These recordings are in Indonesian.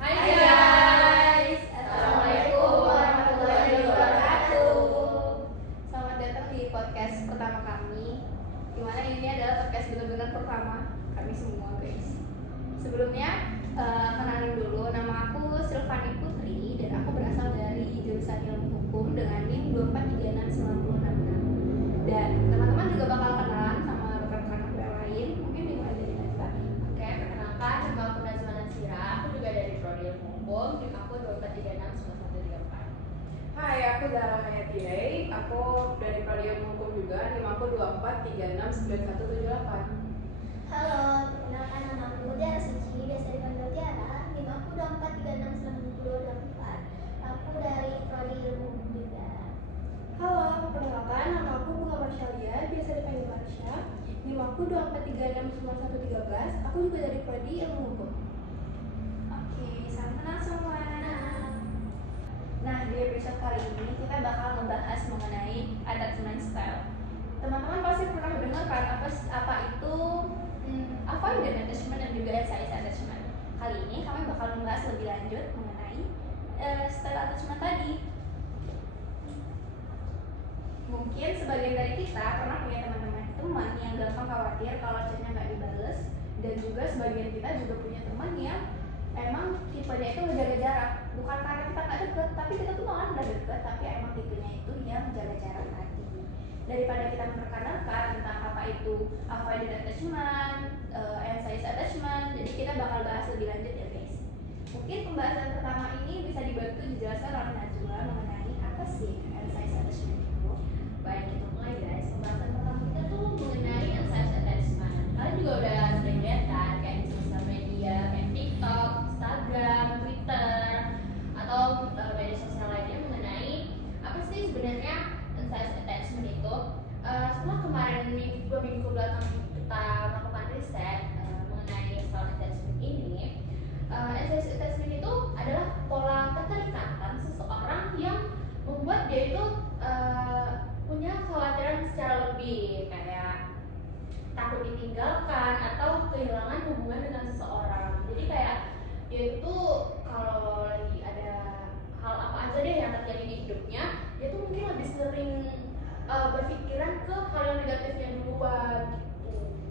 Hai guys, Assalamualaikum warahmatullahi wabarakatuh. Selamat datang di podcast pertama kami. Dimana ini adalah podcast benar-benar pertama kami semua guys. Sebelumnya kenalin dulu, nama aku Silvani Putri dan aku berasal dari jurusan Ilmu Hukum dengan NIM 2436966. Dan teman-teman juga bakal kenalan sama rekan-rekan aku yang lain. Mungkin dimulai dari Nesta. Oke, perkenalkan nama aku Nazma Nasira. Aku juga dari Prodi Ilmu Hukum. NIM aku 243691134. Hai, aku Zahra Hayatiai. Aku dari Prodi Ilmu Hukum juga. NIM aku 24369178. Halo, perkenalkan nama aku Tiara Suci, biasa dipanggil Tiara. NIM aku 24369224. Aku dari Prodi Ilmu Hukum juga. Halo, perkenalkan nama aku Bunga Marshalia, biasa dipanggil Marsha. NIM aku 24369113. Aku juga dari Prodi Ilmu Hukum. Oke, salam kenal semua. Nah, di episode kali ini kita bakal ngebahas mengenai attachment style. Teman-teman pasti pernah dengar kan apa itu avoidant attachment dan juga SIS attachment. Kali ini kami bakal membahas lebih lanjut mengenai style attachment tadi. Mungkin sebagian dari kita pernah punya teman yang gampang khawatir kalau chatnya nggak dibales, dan juga sebagian kita juga punya teman yang emang tipenya itu menjaga jarak. Bukan karena kita nggak deket, tapi kita tuh malah udah deket, tapi emang tipenya itu yang menjaga jarak tadi. Daripada kita memperkenalkan tentang apa itu avoidant attachment, anxious attachment, jadi kita bakal bahas lebih lanjut ya guys. Mungkin pembahasan pertama ini bisa dibantu dijelaskan oleh Najwa mengenai apa sih anxious attachment itu. Baik, kita mulai guys. Pembahasan pertama kita tuh mengenai anxious attachment. Kalian juga udah sering lihat kan, kayak di sosial media, kayak TikTok, Instagram, Twitter, atau media sosial lainnya mengenai apa sih sebenarnya anxious attachment itu. Setelah kemarin dua minggu belakang kita melakukan riset mengenai style attachment ini, anxious attachment itu adalah pola keterikatan seseorang yang membuat dia itu punya kekhawatiran secara lebih, kayak takut ditinggalkan atau kehilangan hubungan dengan seseorang. Jadi kayak dia itu kalau lagi ada hal apa aja deh yang terjadi di hidupnya, dia tuh mungkin lebih sering berpikiran ke hal yang negatifnya duluan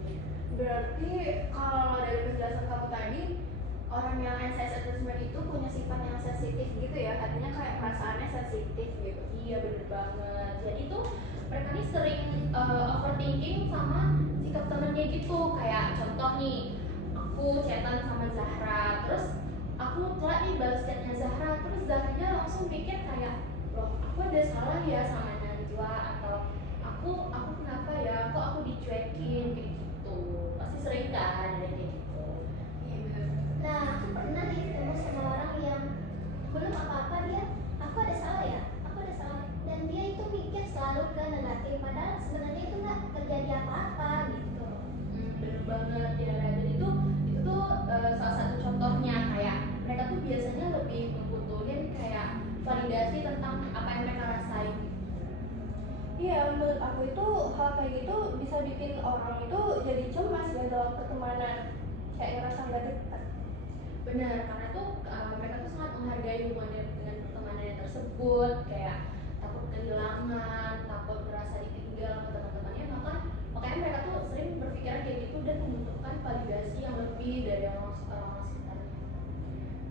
gitu. Berarti kalau dari penjelasan kamu tadi, orang yang anxious attachment itu punya sifat yang sensitif gitu ya, artinya kayak perasaannya sensitif gitu. Iya, bener banget. Jadi tuh mereka nih sering overthinking sama sikap temennya gitu. Kayak contoh nih, aku chatan sama Zahra, terus aku telat nih balas chatnya Zahra, terus Zahranya langsung mikir kayak, loh aku ada salah ya sama Najwa, atau aku kenapa ya, kok aku dicuekin kayak gitu. Pasti sering kan ada kayak gitu. Iya benar. Nah, aku pernah nih ketemu sama orang yang belum apa-apa dia, aku ada salah ya, dan dia itu mikir selalu ke negatif, padahal sebenarnya itu nggak terjadi apa-apa gitu. Bener banget ya. Dan itu tuh salah satu contohnya, kayak mereka tuh biasanya lebih membutuhin kayak validasi tentang apa yang mereka rasain. Iya, menurut aku itu hal kayak gitu bisa bikin orang itu jadi cemas ya dalam pertemanan, kayak ngerasa nggak dekat. Benar, karena tuh mereka tuh sangat menghargai hubungan dengan pertemanannya tersebut, kayak takut kehilangan, takut merasa ditinggal sama teman-temannya, makanya mereka tuh sering berpikiran kayak gitu dan membutuhkan validasi yang lebih dari orang sekitarnya.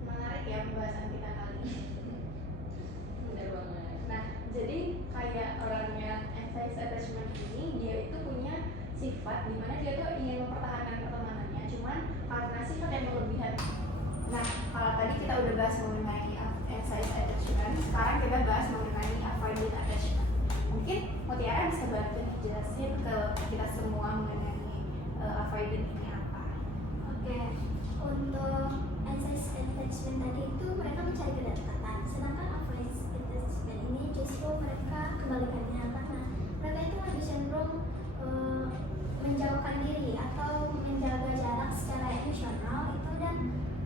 Menarik ya pembahasan kita kali ini. Benar banget. Nah, jadi kayak orangnya anxious attachment ini, dia itu punya sifat dimana dia tuh ingin mempertahankan pertemanannya, cuman karena sifat yang berlebihan. Nah, kalau tadi kita udah bahas mengenai anxious attachment, sekarang kita bahas mengenai avoidant attachment. Mungkin Mutiara bisa bantu jelasin ke kita semua mengenai avoidant ini apa. Oke, untuk anxious attachment tadi itu mereka mencari kedekatan, sedangkan avoidance attachment ini justru mereka kebalikannya, karena mereka itu lebih cenderung menjauhkan diri atau menjaga jarak secara emosional itu, dan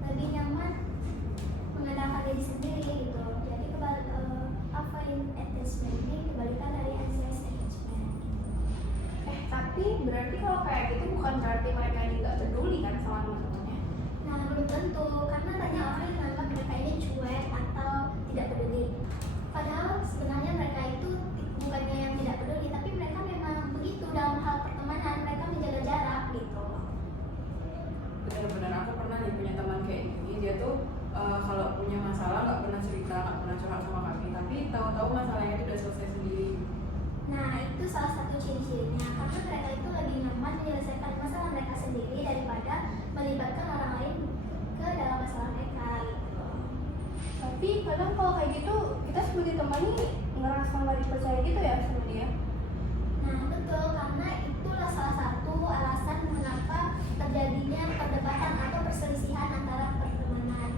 lebih nyaman mengandalkan diri sendiri gitu. Jadi avoidant attachment ini kebalikan dari anxious attachment. Tapi berarti kalau kayak gitu bukan berarti mereka ini nggak peduli kan sama teman-temannya. Nah, belum tentu, karena banyak orang yang menganggap nggak pernah curhat sama kami, tapi tahu-tahu masalahnya itu udah selesai sendiri. Nah, itu salah satu ciri-cirinya karena mereka itu lebih nyaman menyelesaikan masalah mereka sendiri daripada melibatkan orang lain ke dalam masalah mereka gitu. Tapi kadang kalau kayak gitu kita sebagai teman nih ngerasa nggak dipercaya gitu ya sama dia. Nah, betul, karena itulah salah satu alasan mengapa terjadinya perdebatan atau perselisihan antara pertemanan.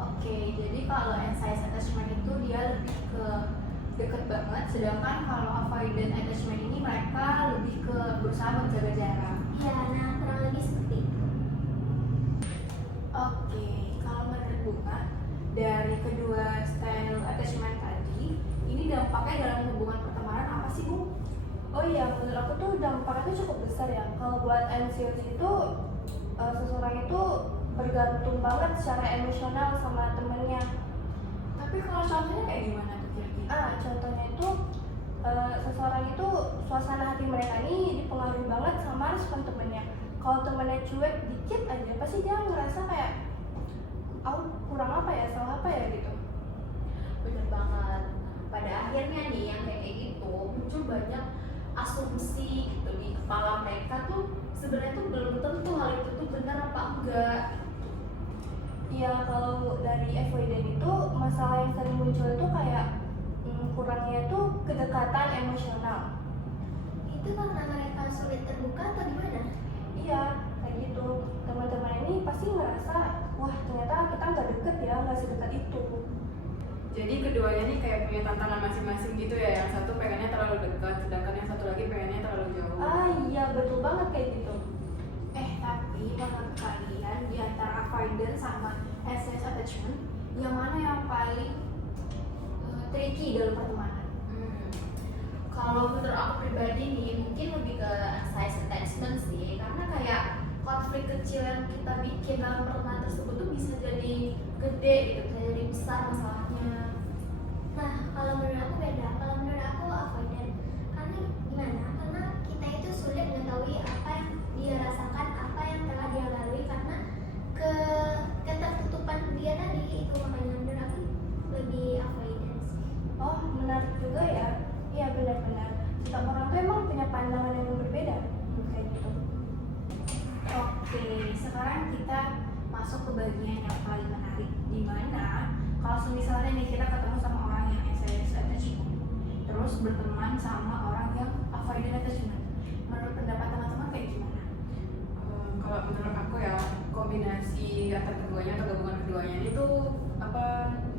Oke, jadi kalau anxious attachment itu dia lebih ke deket banget, sedangkan kalau avoidant attachment ini mereka lebih ke berusaha menjaga jarak. Ya, nah kurang lebih seperti itu. Oke, kalau menurut Bunga, dari kedua style attachment tadi, ini dampaknya dalam hubungan pertemanan apa sih, Bu? Oh iya, menurut aku tuh dampaknya tuh cukup besar ya. Kalau buat anxious itu seseorang itu bergantung banget secara emosional sama temennya. Tapi kalau contohnya kayak gimana tuh kira-kira? Contohnya itu seseorang itu suasana hati mereka ini dipengaruhi banget sama respon temennya. Kalau temennya cuek dikit aja, pasti dia ngerasa kayak, kurang apa ya, salah apa ya gitu. Bener banget. Pada akhirnya nih yang kayak gitu muncul banyak asumsi gitu di kepala mereka tuh, sebenarnya tuh belum tentu hal itu tuh benar apa enggak. Iya, kalau dari avoidant itu masalah yang sering muncul itu kayak kurangnya tuh kedekatan emosional. Itu karena mereka sulit terbuka atau gimana? Iya, kayak gitu. Teman-teman ini pasti ngerasa, wah ternyata kita nggak deket ya, nggak sedekat itu. Jadi keduanya nih kayak punya tantangan masing-masing gitu ya. Yang satu pengennya terlalu dekat, sedangkan yang satu lagi pengennya terlalu jauh. Iya, betul banget kayak gitu. Tapi menurut kalian di antara avoidant sama anxious attachment, yang mana yang paling tricky dalam pertemanan? Kalau menurut aku pribadi nih mungkin lebih ke anxious attachment sih, karena kayak konflik kecil yang kita bikin dalam pertemanan tersebut tuh bisa jadi gede gitu, bisa jadi besar masalahnya. Nah, kalau menurut aku beda. Kalau menurut aku avoidant. Karena gimana? Karena kita itu sulit mengetahui apa yang dia rasakan, apa yang telah dia lalui karena ketertutupan dia tadi itu, makanya menurut aku lebih avoidant sih. Oh, menarik juga ya. Iya, benar-benar. Setiap orang tuh emang punya pandangan yang berbeda. Kayak gitu. Oke, sekarang kita masuk ke bagian yang paling menarik, di mana kalau misalnya nih kita ketemu sama orang yang anxious attachment, terus berteman sama orang yang avoidant attachment, menurut pendapat teman-teman kayak gimana? Kalau menurut aku ya, kombinasi antara keduanya atau gabungan keduanya itu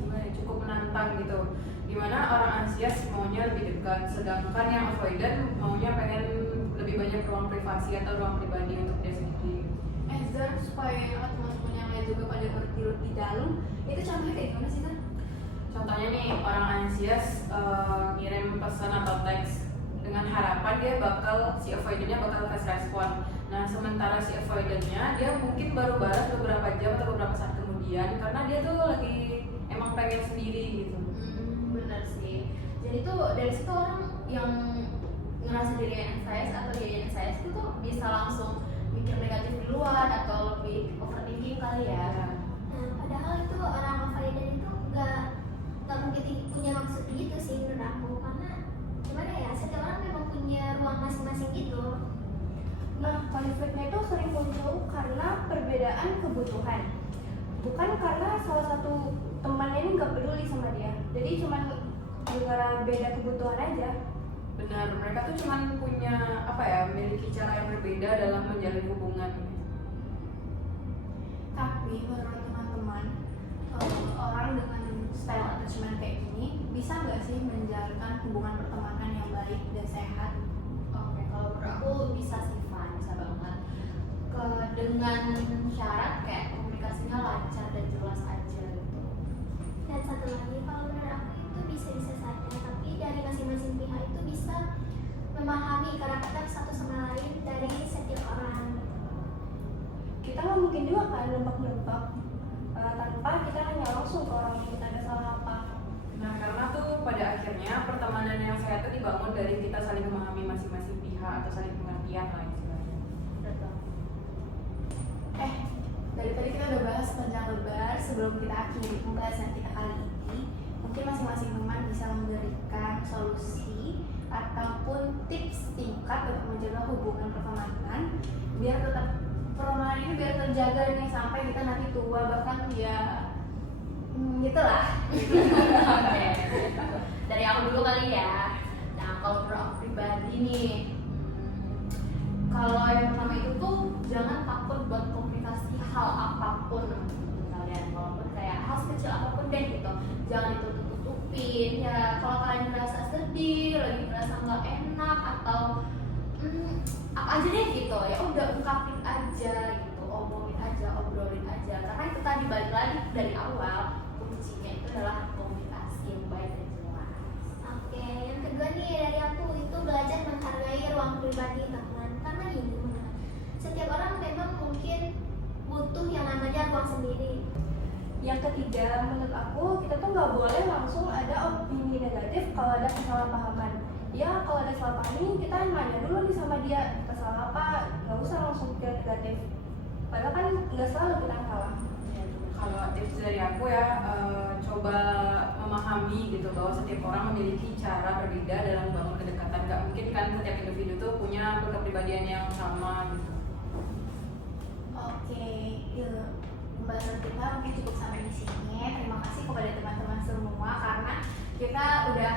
gimana ya, cukup menantang gitu. Dimana orang ansias maunya lebih dekat, sedangkan yang avoidant maunya pengen lebih banyak ruang privasi atau ruang pribadi untuk dia sendiri. Zar, supaya teman-teman yang lain juga pada ngerti lebih dalam, itu contohnya kayak gimana sih, Zar? Contohnya nih, orang ansias ngirim pesan atau teks dengan harapan dia si avoidantnya bakal fast respon. Nah, sementara si avoidantnya dia mungkin baru balas beberapa jam atau beberapa saat kemudian karena dia tuh lagi emang pengen sendiri gitu. Bener sih. Jadi tuh dari situ orang yang ngerasa diri anxious atau jadi anxious itu tuh bisa langsung mikir negatif duluan atau lebih overthinking kali ya. Nah, padahal itu orang avoidant itu nggak mungkin punya maksud gitu sih menurut aku, karena gimana ya, setiap orang memang punya ruang masing-masing gitu. Nah, konfliknya itu sering muncul karena perbedaan kebutuhan. Bukan karena salah satu temannya ini nggak peduli sama dia. Jadi cuma gara beda kebutuhan aja. Benar, mereka tuh cuman punya memiliki cara yang berbeda dalam menjalin hubungan. Tapi menurut teman-teman, orang dengan style attachment kayak gini bisa nggak sih menjalankan hubungan pertemanan yang baik dan sehat? Oke, kalau menurut aku bisa sih, Van, bisa banget. Dengan syarat kayak komunikasinya lancar dan jelas aja gitu. Dan satu lagi, kalau menurut aku itu bisa-bisa saja, tapi dari masing-masing pihak itu bisa memahami karakter satu sama lain dari setiap orang. Kita nggak mungkin juga kan nebak-nebak tanpa kita nanya langsung ke orang yang kita ada salah apa. Nah, karena tuh pada akhirnya pertemanan yang sehat itu dibangun dari kita saling memahami masing-masing pihak atau saling pengertian lah istilahnya. Betul. Dari tadi kita udah bahas panjang lebar sebelum kita akhiri pembahasan kita kali ini, mungkin masing-masing teman bisa memberikan solusi ataupun tips tingkat untuk menjaga hubungan pertemanan biar tetap pertemanan ini biar terjaga nih sampai kita nanti tua, bahkan ya gitulah. Oke. Dari aku dulu kali ya. Nah, kalau menurut aku pribadi nih, kalau yang pertama itu tuh jangan takut buat komunikasi hal apapun kalian, walaupun kayak hal sekecil apapun deh gitu, jangan ditutup-tutupin ya. Kalau kalian merasa sedih, lagi merasa nggak enak atau apa aja deh gitu, ya udah ungkapin aja gitu, omongin aja, obrolin aja, karena itu tadi balik lagi dari awal kuncinya itu adalah komunikasi yang baik dan jelas. Oke, yang kedua nih dari aku itu belajar menghargai ruang pribadi teman. Karena gini, setiap orang memang mungkin butuh yang namanya ruang sendiri. Yang ketiga, menurut aku kita tuh nggak boleh langsung ada opini negatif kalau ada kesalahpahaman. Ya kalau ada salah paham nih, kita nanya dulu nih sama dia, kita salah apa, nggak usah langsung pikir negatif. Padahal kan nggak selalu kita yang salah. Kalau tips dari aku ya, coba memahami gitu bahwa setiap orang memiliki cara berbeda dalam membangun kedekatan. Gak mungkin kan setiap individu tuh punya kepribadian yang sama gitu. Oke, pembahasan kita mungkin cukup sampai di sini. Terima kasih kepada teman-teman semua karena kita udah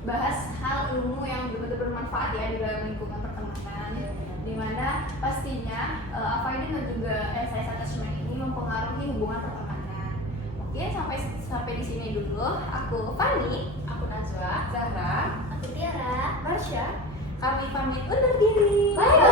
bahas hal ilmu yang betul-betul bermanfaat ya di dalam lingkungan pertemanan, dimana pastinya Afaidin dan juga SIS Attachment ini mempengaruhi hubungan pertemanan. Oke, sampai di sini dulu. Aku Fani, Aku Najwa. Zahra. Aku Tiara. Marsha, kami pamit undur diri. Bye.